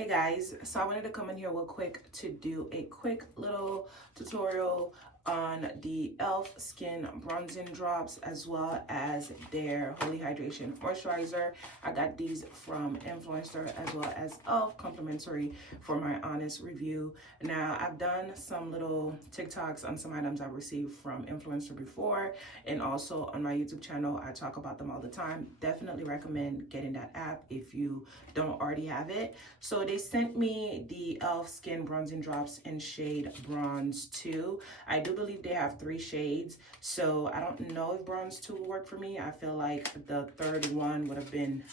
Hey guys, so I wanted to come in here real quick to do a quick little tutorial on the E.L.F skin bronzing drops as well as their Holy Hydration moisturizer. I got these from Influenster as well as E.L.F, complimentary for my honest review. Now I've done some little TikToks on some items I've received from Influencer before, and also on my YouTube channel I talk about them all the time. Definitely recommend getting that app if you don't already have it. So they sent me the E.L.F skin bronzing drops in shade Bronze 2. I do believe they have 3 shades, so I don't know if Bronze 2 will work for me. I feel like the third one would have been,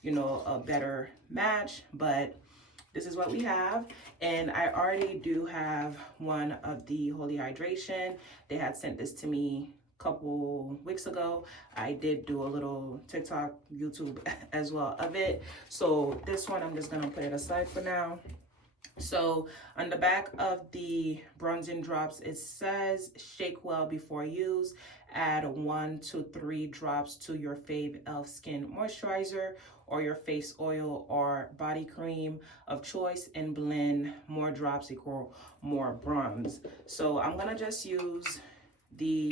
you know, a better match, but this is what we have. And I already do have one of the Holy Hydration. They had sent this to me couple weeks ago. I did do a little TikTok, YouTube as well of it. So this one, I'm just gonna put it aside for now. So on the back of the bronzing drops, it says shake well before use. Add 1 to 3 drops to your fave E.L.F skin moisturizer or your face oil or body cream of choice and blend. More drops equal more bronze. So I'm gonna just use the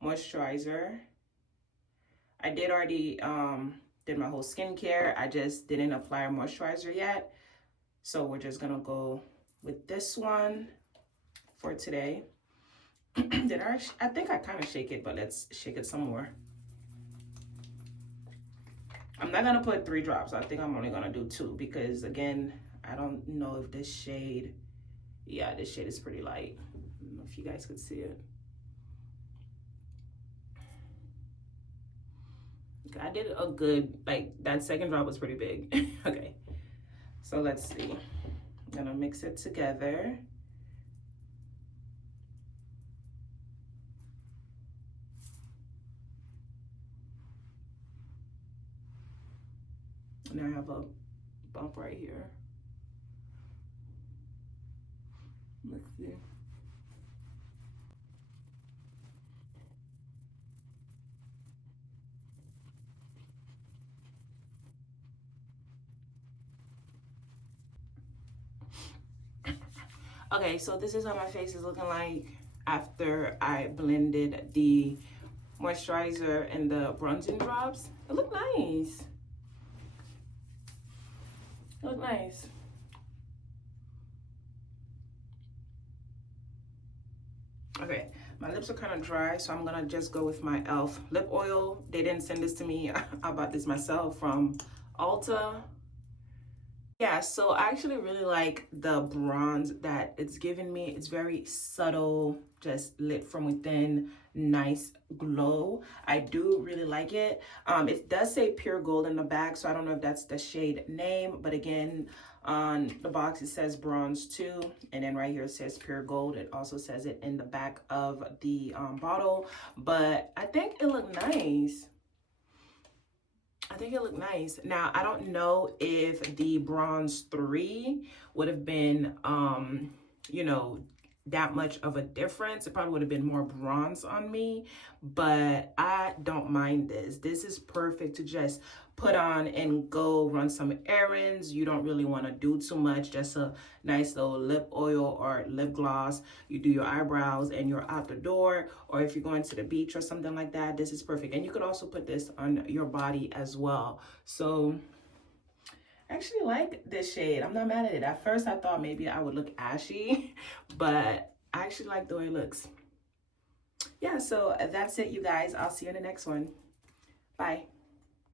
moisturizer. I did already did my whole skincare. I just didn't apply a moisturizer yet. So we're just gonna go with this one for today. I think I kind of shake it, but let's shake it some more. I'm not gonna put 3 drops. I think I'm only gonna do 2 because again, I don't know if this shade, yeah, this shade is pretty light. I don't know if you guys could see it. I did a good, like that second drop was pretty big. Okay, so let's see. I'm gonna mix it together. And I have a bump right here. Let's see. Okay, so this is how my face is looking like after I blended the moisturizer and the bronzing drops. It looked nice. It looked nice. Okay, my lips are kind of dry, so I'm gonna just go with my E.L.F lip oil. They didn't send this to me. I bought this myself from Ulta. Yeah, so I actually really like the bronze that it's giving me. It's very subtle, just lit from within, nice glow. I do really like it. It does say pure gold in the back, so I don't know if that's the shade name, but again, on the box it says Bronze 2, and then right here it says pure gold. It also says it in the back of the bottle, but I think it looked nice. I think it looked nice. Now, I don't know if the Bronze 3 would have been, you know, that much of a difference. It probably would have been more bronze on me, but I don't mind this. This is perfect to just put on and go run some errands. You don't really want to do too much, just a nice little lip oil or lip gloss. You do your eyebrows and you're out the door, or if you're going to the beach or something like that, this is perfect. And you could also put this on your body as well. So I actually like this shade. I'm not mad at it. At first I thought maybe I would look ashy, but I actually like the way it looks. Yeah, so that's it, you guys. I'll see you in the next one. Bye.